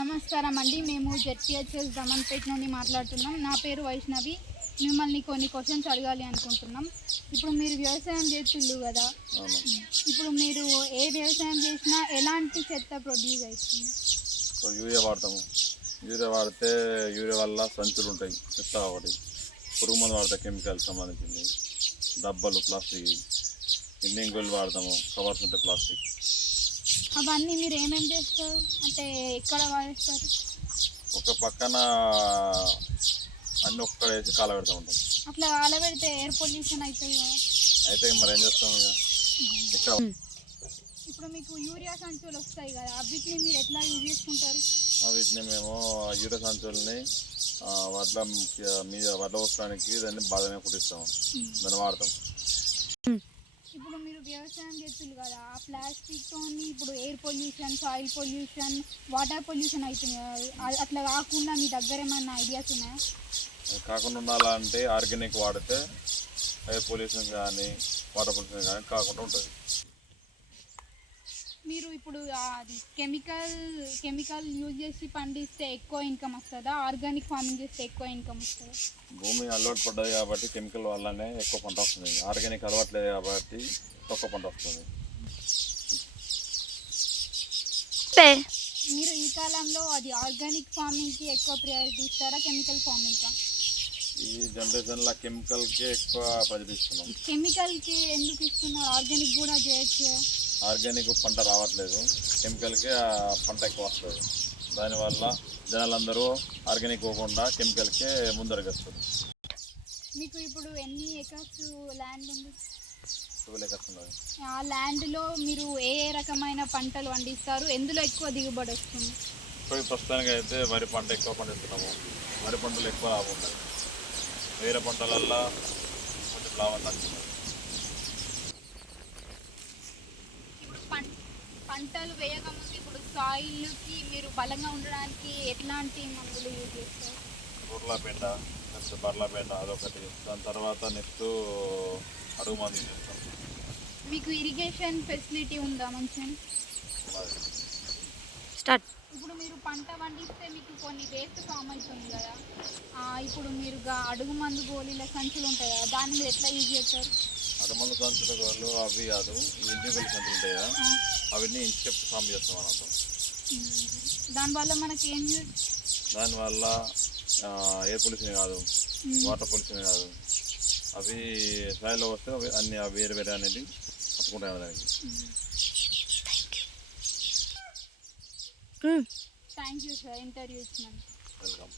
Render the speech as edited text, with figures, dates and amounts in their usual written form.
నమస్కారం అండి. మేము జెడ్పీహెచ్ఎస్ దమన్పేట నుండి మాట్లాడుతున్నాం. నా పేరు వైష్ణవి. మిమ్మల్ని కొన్ని క్వశ్చన్స్ అడగాలి అనుకుంటున్నాం. ఇప్పుడు మీరు వ్యవసాయం చేస్తున్నారు కదా, ఇప్పుడు మీరు ఏ వ్యవసాయం చేసినా ఎలాంటి చెత్త ప్రొడ్యూస్ అవుతుంది? యూరియా వాడతాము. యూరియా వాడితే యూరియా వల్ల సంచులు ఉంటాయి, చెత్త ఒకటి. పురుగు మందు వాడితే కెమికల్ సంబంధించింది, డబ్బాలు ప్లాస్టిక్, ఇండియన్ గోల్డ్ వాడతాము, కవర్స్ ఉంటాయి ప్లాస్టిక్. అవన్నీ మీరు ఏమేమి చేస్తారు, అంటే ఎక్కడ వాడేస్తారు? ఒక పక్కన అన్నీ ఒక్కడ వేసి కాలబెడతా ఉంటాం. అట్లా కాలబెడితే ఎయిర్ పొల్యూషన్ అవుతాయి కదా. అయితే మరి ఏం చేస్తాం ఇక ఇక్కడ. ఇప్పుడు మీకు యూరియా సంచులు వస్తాయి కదా, వీటిని మీరు ఎట్లా యూజ్ చేసుకుంటారు? వీటిని మేము యూరియా సంచుల్ని వడ్ల పోసడానికి దాన్ని బాగానే కుట్టిస్తాము, దాన్ని వాడతాం. ఇప్పుడు మీరు వ్యవసాయం చేస్తున్నారు కదా, ఆ ప్లాస్టిక్తో ఇప్పుడు air pollution, soil pollution, water pollution అవుతుంది కదా, అట్లా కాకుండా మీ దగ్గర ఏమన్నా ఐడియాస్ ఉన్నాయా? కాకుండా ఉండాలంటే ఆర్గానిక్ వాడితే ఎయిర్ పొల్యూషన్ కానీ వాటర్ పొల్యూషన్ కానీ కాకుండా ఉంటుంది. మీరు ఇప్పుడు అది కెమికల్ యూజ్ చేసి పండిస్తే ఎక్కువ ఇన్కమ్ వస్తుందా, ఆర్గానిక్ ఫార్మింగ్ చేస్తే ఎక్కువ ఇన్కమ్ వస్తుందా? భూమి అలవాటు పడ్డది కాబట్టి కెమికల్ వల్లనే ఎక్కువ పంట వస్తుంది, ఆర్గానిక్ అలవాట్లేదు కాబట్టి తక్కువ పంట వస్తుంది. మీరు ఈ కాలంలో అది ఆర్గానిక్ ఫార్మింగ్కి ఎక్కువ ప్రియారిటీ ఇస్తారా, కెమికల్ ఫార్మింగ్కా? ఈ జనరేషన్లో కెమికల్కి ఎక్కువ ప్రజలు ఇస్తున్నాం. కెమికల్కి ఎందుకు ఇస్తున్నారు? ఆర్గానిక్ కూడా చేయొచ్చు. ఆర్గానిక్ పంట రావట్లేదు, కెమికల్కి పంట ఎక్కువ వస్తుంది. దానివల్ల జనాలందరూ ఆర్గానిక్ పోకుండా కెమికల్కే ముందరగస్తారు. మీకు ఇప్పుడు ఎన్ని ఎకర్స్ ల్యాండ్ ఉంది? 12 acres ఉన్నది. ఆ ల్యాండ్లో మీరు ఏ రకమైన పంటలు పండిస్తారు, ఎందులో ఎక్కువ దిగుబడి వస్తుంది? ఇప్పుడు ప్రస్తుతానికి అయితే వరి పంట ఎక్కువ పండిస్తున్నాము. వరి పంటలు ఎక్కువ లాభం ఉంటుంది, వేరే పంటలల్లో కొంచెం లాభం తగ్గుతుంది. ఇప్పుడు పంటలు వేయకముందు ఇప్పుడు సాయిల్కి మీరు బలంగా ఉండడానికి ఎట్లాంటి మందులు యూజ్ చేస్తారు? ఊర్ల పెండ, నెక్స్ట్ బర్ల పెండ అదొకటి. దాని తర్వాత నెక్స్ట్ అడుగు మంది చేస్తాం. మీకు ఇరిగేషన్ ఫెసిలిటీ ఉందా మంచిగా? ఇప్పుడు మీరు పంట పండిస్తే మీకు కొన్ని వేస్ట్ ఫామ్ అవుతుంది కదా, ఇప్పుడు మీరు అడుగు మందు గోళీల సంచులు ఉంటాయి కదా, దాన్ని మీరు ఎట్లా యూజ్ చేస్తారు? అడుగు మందు సంచుల గోళ్ళు అవి కాదు, ఇంటికి సంచులు ఉంటాయి కదా, అవన్నీ ఇన్స్టెప్ ఫామ్ చేస్తాం అన్నమాట. దానివల్ల మనకి ఏం యూజ్? దానివల్ల ఎయిర్ పొల్యూషన్ కాదు, వాటర్ పొల్యూషన్ కాదు, అవి సాయిల్లో వస్తే అవి అన్ని వేరే వేరే అనేది పట్టుకుంటాయి దానికి. థ్యాంక్ యూ సార్, ఇంటర్వ్యూ ఇచ్చినందుకు. వెల్కమ్.